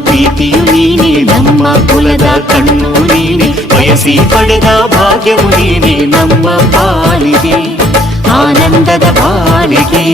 ಪ್ರೀತಿಯು ನೀನೆ, ನಮ್ಮ ಕುಲದ ಕಣ್ಣು ನೀನೆ, ಬಯಸಿ ಪಡೆದ ಭಾಗ್ಯವು ನೀನೆ ನಮ್ಮ ಪಾಲಿಗೆ, ಆನಂದದ ಬಾಳಿಗೆ